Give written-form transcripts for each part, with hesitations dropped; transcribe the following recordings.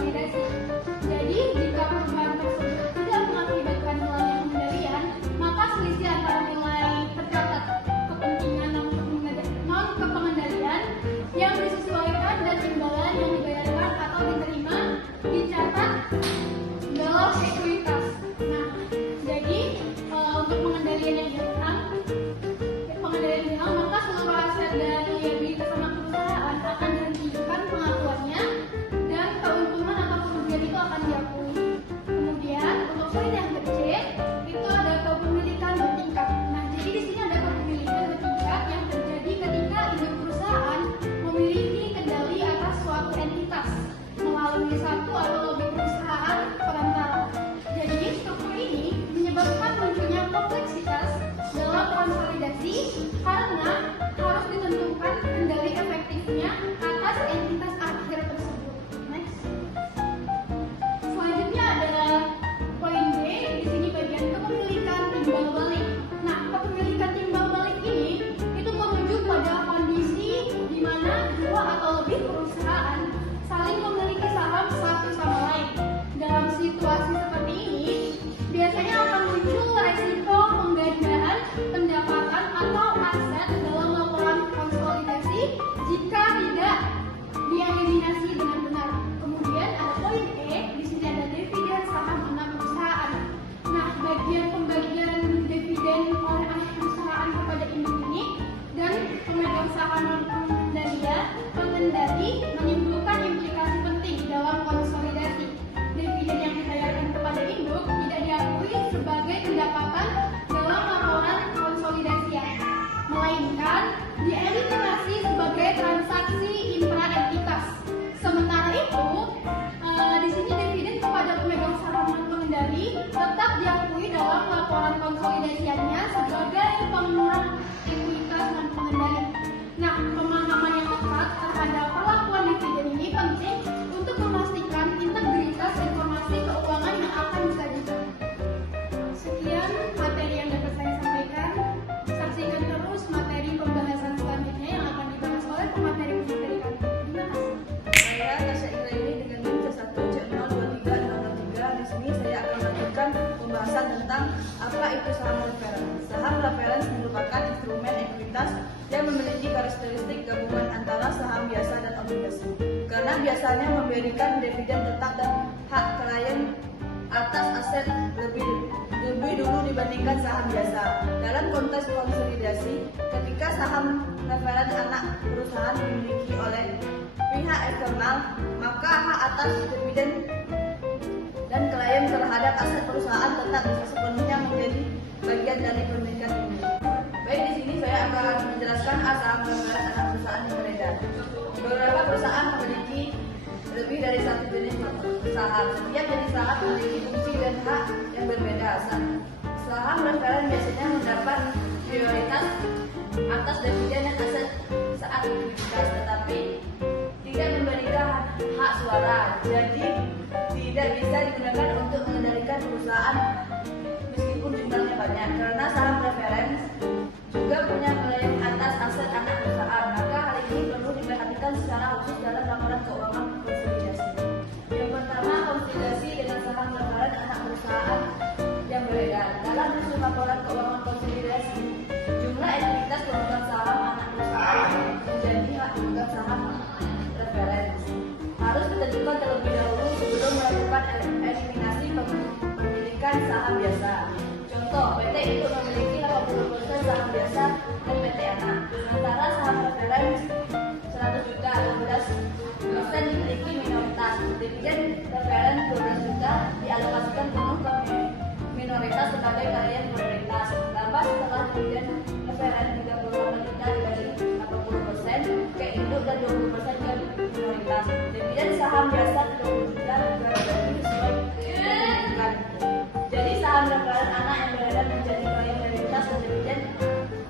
konsolidasi. Jadi, jika perubahan tersebut tidak mengakibatkan hilangnya pengendalian, maka selisih antara nilai tercatat kepentingan non-kepengendalian yang disesuaikan dan imbalan yang dibayarkan atau diterima dicatat dalam ekuitas. Nah, jadi untuk pengendalian yang hilang, maka seluruh aset dari ekuitas anak perusahaan akan dihentikan pengakuannya dan keuntungan atau kerugian itu akan diakui. Kemudian untuk poin yang kecil itu ada kepemilikan bertingkat. Nah, jadi di sini ada kepemilikan bertingkat yang terjadi ketika induk perusahaan memiliki kendali atas suatu entitas melalui satu atau lebih perusahaan perantara. Jadi struktur ini menyebabkan munculnya kompleksitas dalam konsolidasi karena harus ditentukan kendali efektifnya atas entitas akhir tersebut. Next. Selanjutnya ada poin B, di sini bagian kepemilikan timbal balik. Nah, kepemilikan timbal balik ini itu merujuk pada kondisi di mana dua atau lebih perusahaan saling memiliki saham satu sama lain. Dalam situasi seperti ini, biasanya akan muncul resiko penggandaan pendapatan atau aset dalam laporan konsolidasi jika tidak dieliminasi dengan benar. Kemudian ada poin E, di sini ada dividen saham anak perusahaan. Nah, bagian pembagian dividen oleh anak perusahaan kepada induk ini dan pemegang saham pengendali menimbulkan implikasi penting dalam konsolidasi. Dividen yang dibayarkan kepada induk tidak diakui sebagai pendapatan dalam laporan konsolidasian, melainkan dieliminasi sebagai transaksi intra-entitas. Sementara itu, di sini dividen kepada pemegang saham pengendali tetap diakui dalam laporan konsolidasiannya sebagai pengeluaran ekuitas dan pengendali. Nah, pemahaman yang tepat terhadap perlakuan dividen ini penting untuk memastikan integritas informasi keuangan yang akan disajikan. Sekian materi yang dapat saya sampaikan. Saksikan terus materi pembahasan selanjutnya yang akan dibahas oleh pemateri-pemateri kami. Terima kasih. Saya Tasya Indraini dengan NIM C1C02363. Di sini saya akan melanjutkan pembahasan tentang apa itu saham reference. Saham reference merupakan instrumen ekuitas yang memiliki karakteristik gabungan antara saham biasa dan obligasi. Karena biasanya memberikan dividen tetap dan hak klien atas aset lebih dulu dibandingkan saham biasa. Dalam konteks konsolidasi, ketika saham referen anak perusahaan dimiliki oleh pihak eksternal, maka hak atas dividen dan klaim terhadap aset perusahaan tetap bisa sepenuhnya menjadi bagian dari pemilikan ini. Baik, di sini saya akan menjelaskan saham referen anak perusahaan yang beredar. Beberapa perusahaan memiliki lebih dari satu jenis saham. Setiap jenis saham memiliki fungsi dan hak yang berbeda. Saham referen biasanya mendapat prioritas atas dividen dan aset saat likuiditas, tetapi tidak memberikan hak suara. Jadi tidak bisa digunakan untuk mengendalikan perusahaan meskipun jumlahnya banyak. Karena saham referen juga punya klaim atas aset anak perusahaan, maka hal ini perlu diperhatikan secara khusus dalam laporan keuangan konsolidasi. Yang pertama, konsolidasi dengan saham referen anak perusahaan yang beredar. Dalam hasil laporan keuangan konsolidasi, jumlah ekuitas pemegang saham anak perusahaan menjadi hak pemegang saham referen harus ditentukan terlebih dahulu sebelum melakukan eliminasi pemilikan saham biasa. Contoh, PT itu memiliki 80% saham biasa dan PT anak. Sementara saham referen 100 juta, 12% dimiliki minoritas. Dividen referen 12 juta dialokasikan penuh ke minoritas sebagai klien minoritas. Tambah setelah dividen referen 38 juta dibagi 80% ke induk dan 20% ke minoritas. Dividen saham biasa 20 juta juga dibagi sesuai keuntungan. Jadi saham referen anak yang beredar menjadi klien minoritas dan dividen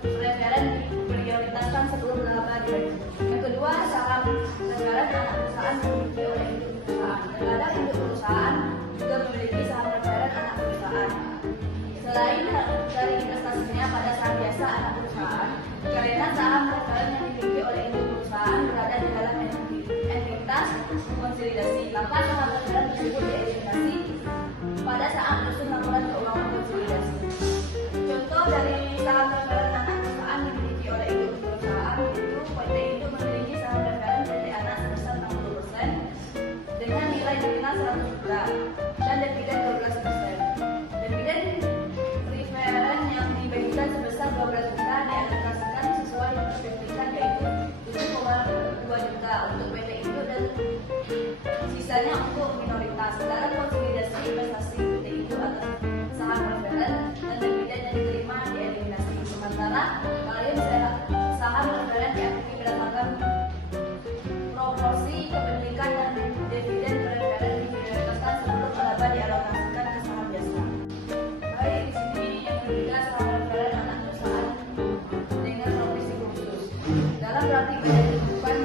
referen diprioritaskan sebelum laba dibagi. Yang kedua, saham referen anak perusahaan dimiliki oleh induk perusahaan. Terkadang induk perusahaan juga memiliki saham referen anak perusahaan. Selain dari investasinya pada saham biasa anak perusahaan, karena saham referen yang dimiliki oleh induk perusahaan berada di dalam entitas ekuitas, konsolidasi. Maka saham preferan tersebut dieliminasi pada saat menyusun laporan keuangan konsolidasi. Contoh dari saham preferan anak perusahaan dimiliki oleh induk perusahaan itu PT Induk memiliki saham preferan PT Anak sebesar 60% dengan nilai nominal 100 juta dan dividen 12%. Dividen preferan yang dibagikan sebesar 12 juta dialokasikan sesuai perspektifkan yaitu 7,2 juta untuk PT Induk dan sisanya untuk minoritas. Dalam konsolidasi investasi PT Induk atas saham preferan dan dividen yang diterima dieliminasi. Sementara kalian saham preferan diakui berdasarkan proporsi kepemilikan dan dividen preferan diprioritaskan sebelum laba dialokasikan ke saham biasa. Baik, di sini yang ketiga saham preferan anak perusahaan dengan provisi khusus. Dalam praktik kehidupan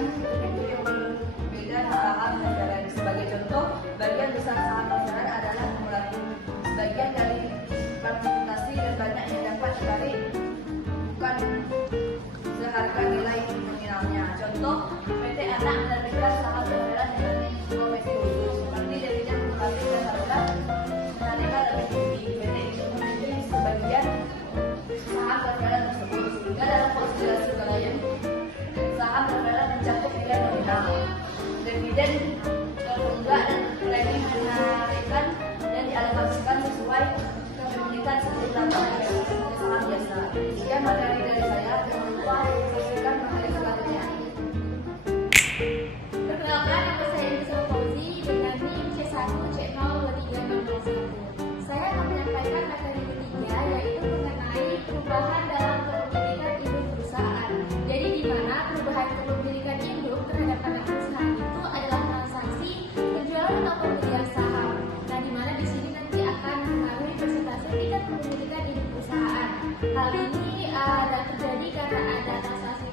itu yang berbeda saham preferan. Sebagai contoh, bagian besar saham preferan adalah kumulatif. Sebagian dari partisipasi dan banyak yang dapat ditarik bukan seharga nilai nominalnya. Contoh, PT Anak menerbitkan saham preferan dengan provisi khusus seperti dividen kumulatif dan harga menariknya lebih tinggi. PT Induk memiliki sebagian saham preferan tersebut sehingga dalam konsolidasi kalian saham preferan mencakup nilai nominal, dividen enggak dan premi menarikkan dan dialokasikan sesuai kepemilikan sebelum laba ke saham biasa. Sekian materi dari saya. Jangan lupa saksikan materi selanjutnya. Perkenalkan, nama saya Indra Fauzi dengan NIM C1C02361. Saya akan menyampaikan materi ketiga yaitu mengenai perubahan dalam kepemilikan induk perusahaan. Jadi di mana perubahan kepemilikan induk terhadap anak perusahaan itu adalah transaksi penjualan atau pembelian saham. Nah, di mana di sini nanti akan mempengaruhi persentase tingkat kepemilikan induk perusahaan. Hal ini terjadi karena ada transaksi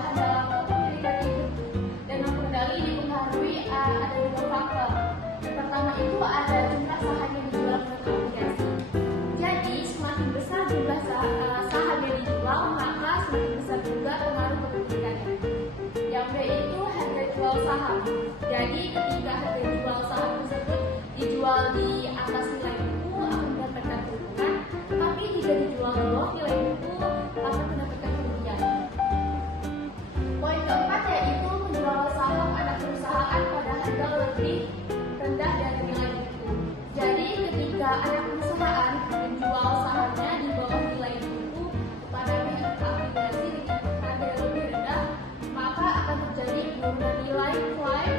tambahan dalam kepemilikan induk dan pengendali dipengaruhi ada dua faktor. Yang pertama itu ada jumlah saham yang dijual menurut obligasi. Jadi semakin besar jumlah saham yang dijual, maka semakin besar juga pengaruh kepemilikannya. Yang B itu harga jual saham. Jadi ketika harga jual saham tersebut dijual di atas nilai buku akan mendapatkan keuntungan, tetapi jika dijual di bawah nilai buku akan mendapatkan kerugian. Poin keempat yaitu menjual saham anak perusahaan pada harga lebih rendah dari nilai buku. Jadi ketika anak perusahaan menjual sahamnya di bawah nilai buku pada pihak aplikasi dengan harga yang lebih rendah, maka akan terjadi penurunan nilai klaim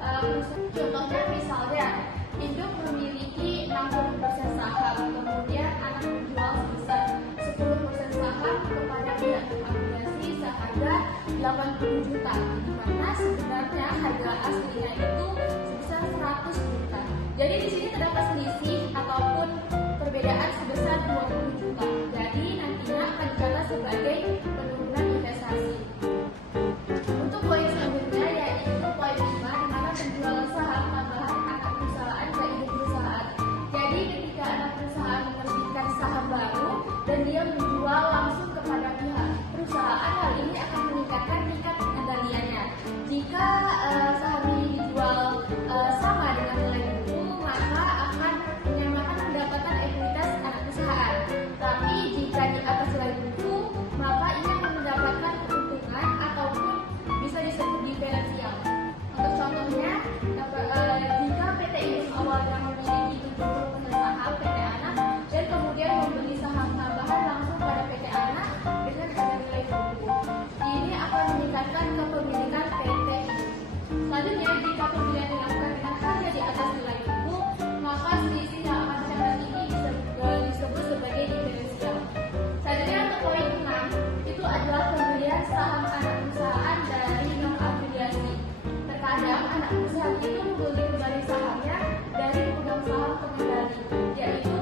perusahaan. Contohnya misalnya induk memiliki 60% saham, kemudian anak menjual sebesar 10% saham kepada pihak aplikasi seharga 80 juta, di mana sebenarnya harga aslinya itu sebesar 100 juta. Jadi di sini terdapat selisih ataupun perbedaan sebesar 20 juta. Jadi nantinya akan dicatat sebagai penurunan investasi. Untuk poin selanjutnya yaitu poin 5, di mana penjualan saham tambahan anak perusahaan ke induk perusahaan. Jadi ketika anak perusahaan menerbitkan saham baru dan dia menjual langsung kepada pihak perusahaan, hal ini akan meningkatkan tingkat pengendaliannya. Jika saham ini dijual sama dengan nilai buku, maka akan menyamakan pendapatan ekuitas anak perusahaan. Tapi jika di atas nilai buku, maka ini akan mendapatkan keuntungan ataupun bisa disebut diferensial. Untuk contohnya, jika PT Induk awalnya memiliki 70% saham PT Anak dan kemudian membeli saham tambahan langsung pada PT Anak dengan harga nilai buku, ini akan meningkatkan kepemilikan PT Induk. Selanjutnya, jika pembelian dilakukan dengan harga di atas nilai buku, maka selisih yang akan sangat tinggi disebut sebagai diferensial. Selanjutnya untuk poin 6 itu adalah pembelian saham anak perusahaan dari non afiliasi. Terkadang anak perusahaan itu membeli kembali sahamnya dari pemegang saham pengendali, yaitu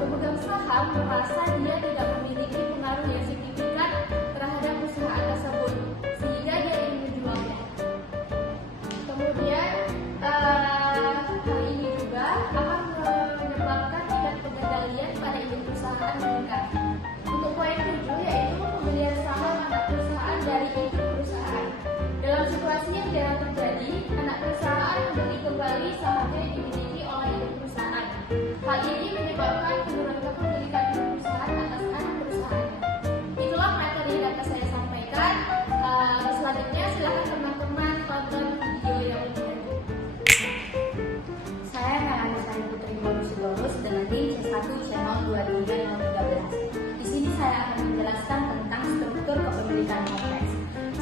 pemegang saham merasa dia tidak memiliki pengaruh yang signifikan terhadap perusahaan tersebut sehingga dia ingin menjualnya. Kemudian hal ini juga akan menyebabkan tingkat pengendalian pada induk perusahaan meningkat. Untuk poin 7 yaitu pembelian saham anak perusahaan dari induk perusahaan. Dalam situasi yang jarang terjadi, anak perusahaan membeli kembali sahamnya yang dimiliki oleh induk perusahaan. Hal ini menyebabkan penurunan kepemilikan induk perusahaan atas anak perusahaannya. Itulah materi yang dapat saya sampaikan. Selanjutnya silakan teman-teman tonton video yang lebih lanjut. Saya Melani Sari Putri Bonus dengan NIM C1C023013. Di sini saya akan menjelaskan tentang struktur kepemilikan kompleks.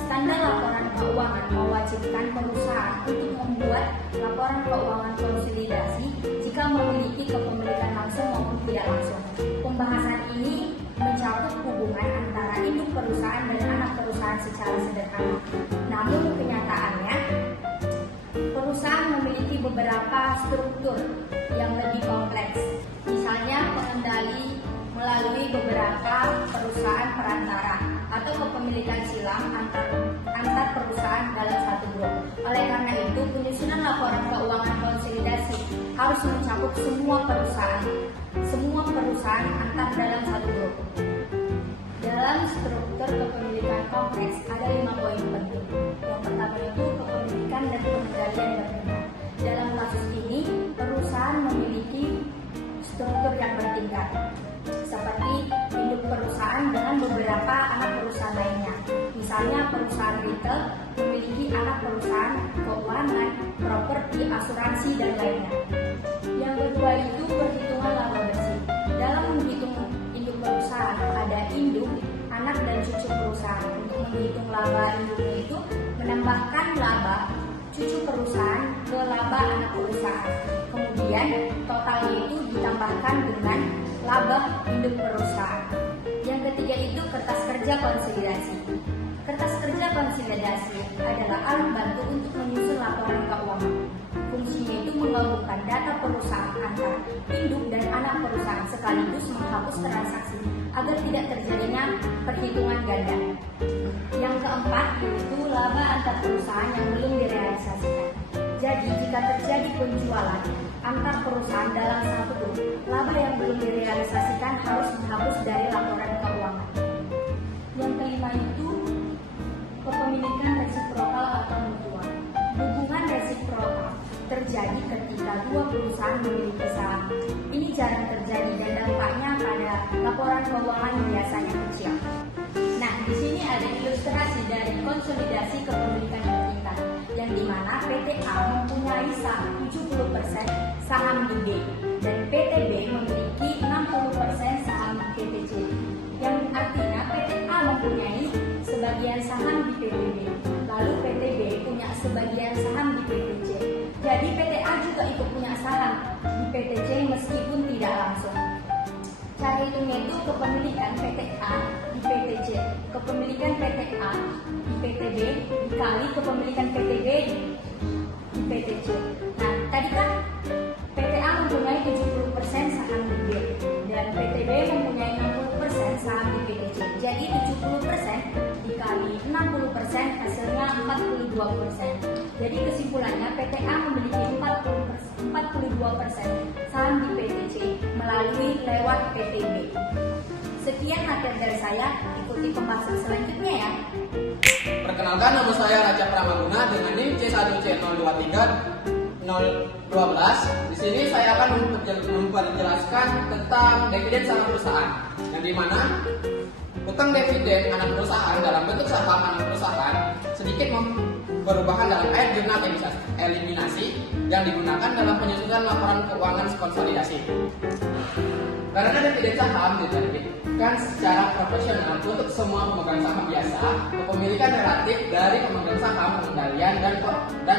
Standar laporan keuangan mewajibkan perusahaan untuk membuat laporan keuangan konsolidasi jika memiliki kepemilikan langsung maupun tidak langsung. Pembahasan ini mencakup hubungan antara induk perusahaan dan anak perusahaan secara sederhana. Namun kenyataannya, perusahaan memiliki beberapa struktur yang lebih kompleks. Misalnya pengendali melalui beberapa perusahaan perantara atau kepemilikan silang antar perusahaan dalam satu grup. Oleh karena itu, penyusunan laporan keuangan konsolidasi harus mencakup semua perusahaan antar dalam satu grup. Dalam struktur kepemilikan kompleks ada 5 poin penting. Yang pertama itu kepemilikan dan pengendalian bertingkat. Dalam kasus ini, perusahaan memiliki struktur yang bertingkat, seperti induk perusahaan dengan beberapa anak perusahaan lainnya. Misalnya perusahaan retail memiliki anak perusahaan keuangan, properti, asuransi, dan lainnya. Yang kedua itu perhitungan laba bersih. Dalam menghitung induk perusahaan ada induk, anak, dan cucu perusahaan. Untuk menghitung laba induknya itu menambahkan laba cucu perusahaan ke laba anak perusahaan. Kemudian totalnya itu ditambahkan dengan laba induk perusahaan. Yang ketiga itu kertas kerja konsolidasi. Kertas kerja konsolidasi adalah alat bantu untuk menyusun laporan keuangan. Fungsinya itu menggabungkan data perusahaan antar induk dan anak perusahaan sekaligus menghapus transaksi agar tidak terjadinya perhitungan ganda. Yang keempat, perusahaan yang belum direalisasikan. Jadi, jika terjadi penjualan antar perusahaan dalam satu grup, laba yang belum direalisasikan harus dihapus dari laporan keuangan. Yang kelima itu kepemilikan resiprokal atau mutual. Hubungan resiprokal terjadi ketika dua perusahaan memiliki saham. Ini jarang terjadi dan dampaknya pada laporan keuangan biasanya kecil. Nah, di sini ada ilustrasi dari konsolidasi kepemilikan bertingkat, yang dimana PT A mempunyai saham 70% saham di B dan PT B memiliki 60% saham di PT C, yang artinya PT A mempunyai sebagian saham di PT B, lalu PT B punya sebagian saham di PT C. Jadi PT A juga ikut punya saham di PT C meskipun tidak langsung. Cara hitungnya itu kepemilikan PT A di PT C, kepemilikan PT A di PT B dikali kepemilikan PT B di PT C. Nah, tadi kan PT A mempunyai 70% saham di B dan PT B mempunyai 60% saham di PT C. Jadi 70% dikali 60% hasilnya 42%. Jadi kesimpulannya PT A memiliki 42% saham di PT C melalui lewat PT B. Sekian materi dari saya, ikuti pembahasan selanjutnya ya. Perkenalkan, nama saya Raja Pramaguna dengan NIM C1C023012. Di sini saya akan memperjelaskan tentang dividen saham perusahaan, yang dimana utang dividen anak perusahaan dalam bentuk saham anak perusahaan sedikit perubahan dalam air jurnal eliminasi yang digunakan dalam penyusunan laporan keuangan konsolidasi. Karena dividen saham diterbitkan secara profesional untuk semua pemegang saham biasa, kepemilikan relatif dari pemegang saham pengendalian dan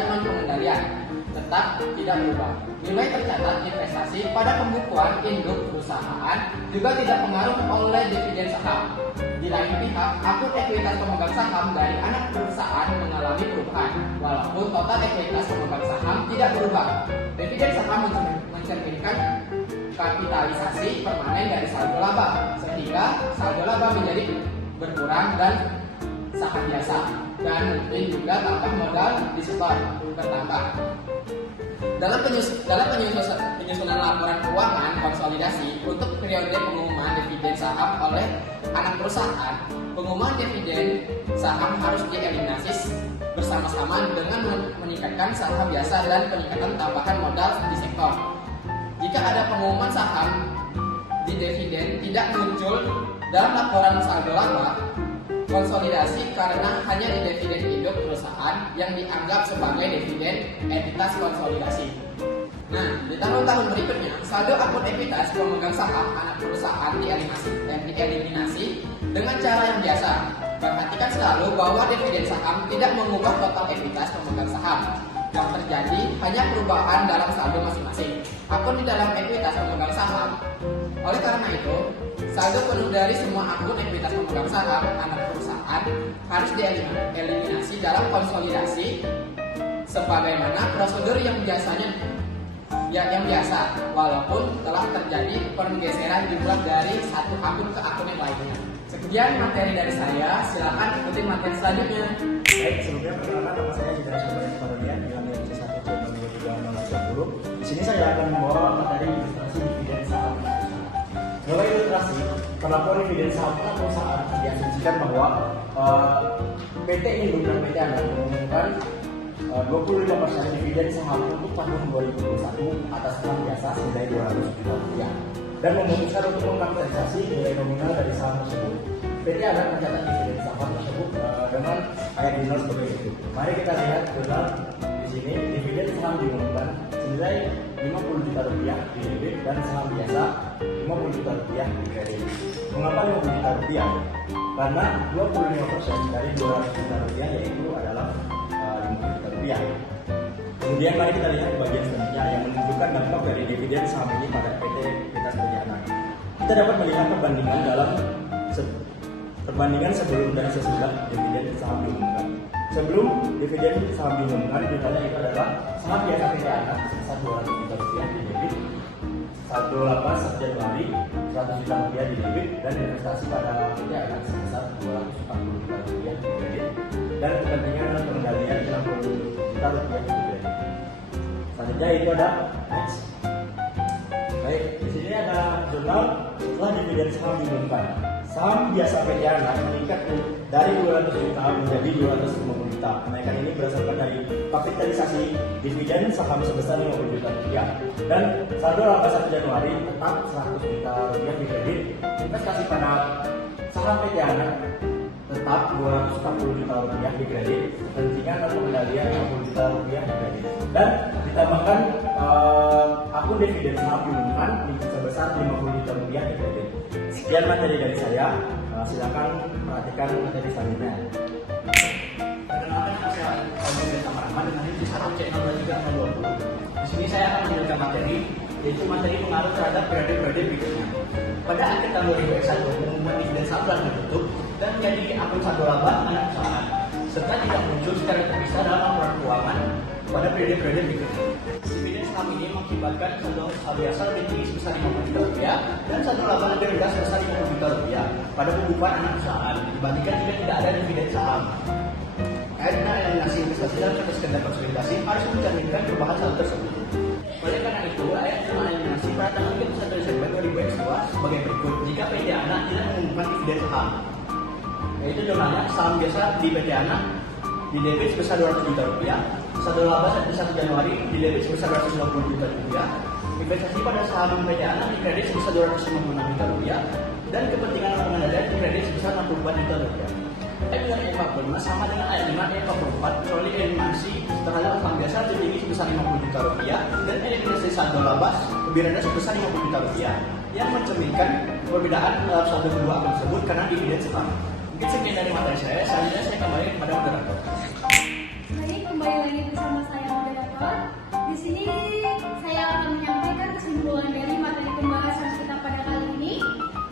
non-pengendalian tetap tidak berubah. Nilai tercatat investasi pada pembukuan induk perusahaan juga tidak pengaruh oleh dividen saham. Di lain pihak, akun ekuitas pemegang saham dari anak perusahaan mengalami perubahan, walaupun total ekuitas pemegang saham tidak berubah. Dividen saham mencerminkan kapitalisasi permanen dari saldo laba, sehingga saldo laba menjadi berkurang dan saham biasa, dan mungkin juga tambah modal disetor bertambah. Dalam penyusunan laporan keuangan konsolidasi untuk periode pengumuman dividen saham oleh anak perusahaan, pengumuman dividen saham harus dieliminasi bersama-sama dengan meningkatkan saham biasa dan peningkatan tambahan modal di sektor. Jika ada pengumuman saham di dividen tidak muncul dalam laporan saldo laba konsolidasi karena hanya di dividen induk perusahaan yang dianggap sebagai dividen entitas konsolidasi. Nah, di tahun-tahun berikutnya, saldo akun entitas pemegang saham anak perusahaan dieliminasi dengan cara yang biasa. Perhatikan selalu bahwa dividen saham tidak mengubah total entitas pemegang saham. Yang terjadi hanya perubahan dalam saldo masing-masing akun di dalam ekuitas pemegang saham. Oleh karena itu, saldo penuh dari semua akun ekuitas pemegang saham anak perusahaan harus dieliminasi dalam konsolidasi sebagaimana prosedur yang biasa, walaupun telah terjadi pergeseran jumlah dari satu akun ke akun yang lainnya. Sekian materi dari saya, silakan ikuti materi selanjutnya. Baik, sebelumnya perkenalkan nama saya Jidara Syambaris Parodian dengan NIM C1C0230. Di sini saya akan membawa materi ilustrasi dividen saham. Mulai ilustrasi, pelaporan dividen saham perusahaan diasumsikan bahwa PT Induk dan PT Anak mengumumkan 25% dividen saham untuk tahun 2021 atas uang biasa senilai 200 juta rupiah dan memutuskan untuk mengkapitalisasi nilai nominal dari saham tersebut. PT Anak mencatat dividen saham tersebut dengan ayat jurnal sebagai itu. Mari kita lihat jurnal di sini. Dividen saham diumumkan senilai 50 juta rupiah di debit dan saham biasa 50 juta rupiah di kredit. Mengapa 50 juta rupiah? Karena 25% dari 200 juta rupiah yaitu adalah 50 juta rupiah. Kemudian mari kita lihat di bagian selanjutnya yang menunjukkan dampak dari dividen saham ini pada PT Entitas PT Anak. Kita dapat melihat perbandingan sebelum dan sesudah dividen saham diumumkan. Sebelum dividen saham diumumkan, jumlahnya itu adalah saham biasa PT Anak sebesar 200 juta rupiah di debit, saldo laba 1 Januari 100 juta rupiah di debit, dan investasi pada PT Anak sebesar 240 juta rupiah di kredit, dan kepentingan dan pengendalian juta rupiah dividend. Selanjutnya itu ada next. Baik, di sini ada jurnal setelah dividen saham diumumkan. Saham biasa PT Anak meningkat dari 200 juta menjadi 250 juta. Kenaikan ini berdasarkan dari kapitalisasi dividen saham sebesar 50 juta rupiah. Dan saldo laba 1 Januari tetap 100 juta rupiah dikredit. Investasi pada saham PT Anak tetap 240 juta rupiah dikredit. Kepentingan dan pengendalian 50 juta rupiah dikredit. Dan ditambahkan akun dividen saham diumumkan sebesar 50 juta rupiah dikredit. Sekian materi dari saya, silakan perhatikan materi selanjutnya. Perkenalkan, saya Alvin bersama Rahman dengan ini satu channel 2320. Di sini saya akan menjelaskan materi, yaitu materi pengaruh terhadap periode-periode berikutnya. Pada akhir tahun 2021, pengumuman dividen saham telah ditutup dan menjadi akun saldo laba anak usaha, serta tidak muncul secara terpisah dalam laporan keuangan pada periode-periode berikutnya. Dividen saham ini mengakibatkan saldo biasa lebih tinggi sebesar 50 juta rupiah dan saldo laba lebih rendah sebesar 50 juta rupiah pada pembukaan anak usaha dibandingkan jika tidak ada dividen saham. Karena eliminasi investasi dalam proses kerja konsolidasi harus mencerminkan perubahan saldo tersebut. Oleh karena itu, ayat eliminasi pada tanggal 31 Desember 2022 sebagai berikut. Jika PT Anak tidak mengumumkan dividen saham, yaitu jumlahnya saham biasa di PT Anak di debit sebesar 200 juta rupiah, saldo laba 1 Januari di debit sebesar 250 juta rupiah, investasi pada saham PT Anak di kredit sebesar 256 juta rupiah, dan kepentingan pengendalian di kredit sebesar 64 juta rupiah. Ayat 45 sama dengan ayat 5 ayat 44 kecuali eliminasi terhadap saham biasa lebih tinggi sebesar 50 juta rupiah dan eliminasi saldo laba lebih rendah sebesar 50 juta rupiah yang mencerminkan perbedaan dalam saldo kedua akun tersebut karena dividen saham. Mungkin sekian dari materi saya. Selanjutnya saya kembali kepada moderator. Baik, kembali lagi bersama saya moderator. Di sini saya akan menyampaikan kesimpulan dari materi pembahasan kita pada kali ini.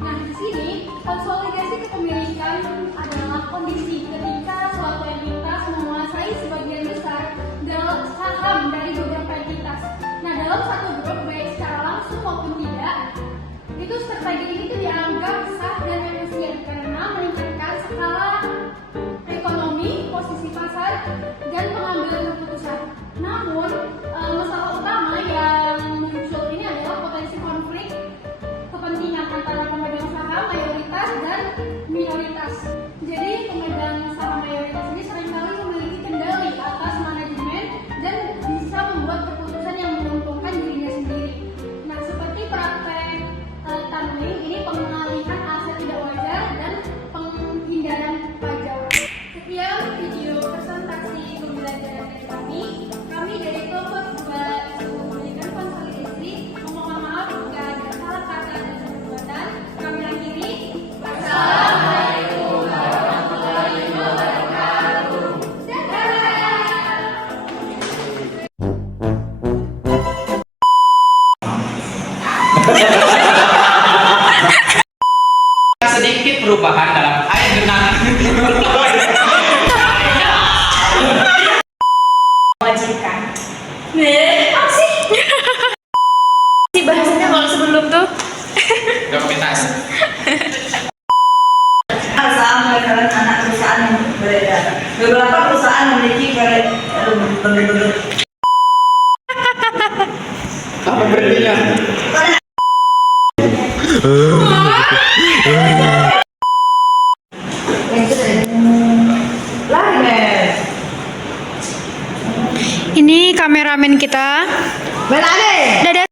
Nah, di sini konsolidasi kepemilikan adalah kondisi ketika suatu entitas menguasai sebagian besar dalam saham dari beberapa entitas. Nah, dalam satu grup baik secara langsung maupun tidak, itu strategi ini itu dianggap sah dan efisien karena meningkatkan skala ekonomi, posisi pasar, dan pengambilan keputusan. Namun, masalah utama yang muncul ini adalah potensi konflik kepentingan antara pemegang saham mayoritas dan minoritas. Jadi, pemegang saham mayoritas ini seringkali memiliki kendali atas manajemen dan bisa membuat keputusan yang menguntungkan dirinya sendiri. Nah, seperti praktek tunneling ini pengalihan aset tidak wajar dan penghindaran pajak. Sekian video presentasi pembelajaran dari kami. Kami dari kelompok 2 Institut Pendidikan Konsolidasi memohon maaf jika ada salah kata dan perbuatan. Kami akhiri. Wassalamualaikum warahmatullahi wabarakatuh. Sedikit perubahan dalam air genang. Wajibkan. Apa sih? Si bahasanya kalau sebelum tuh. Dokumentasi. Saham referan anak perusahaan yang beredar. Beberapa perusahaan memiliki Apa berartinya? Ini kameramen kita. Dadah.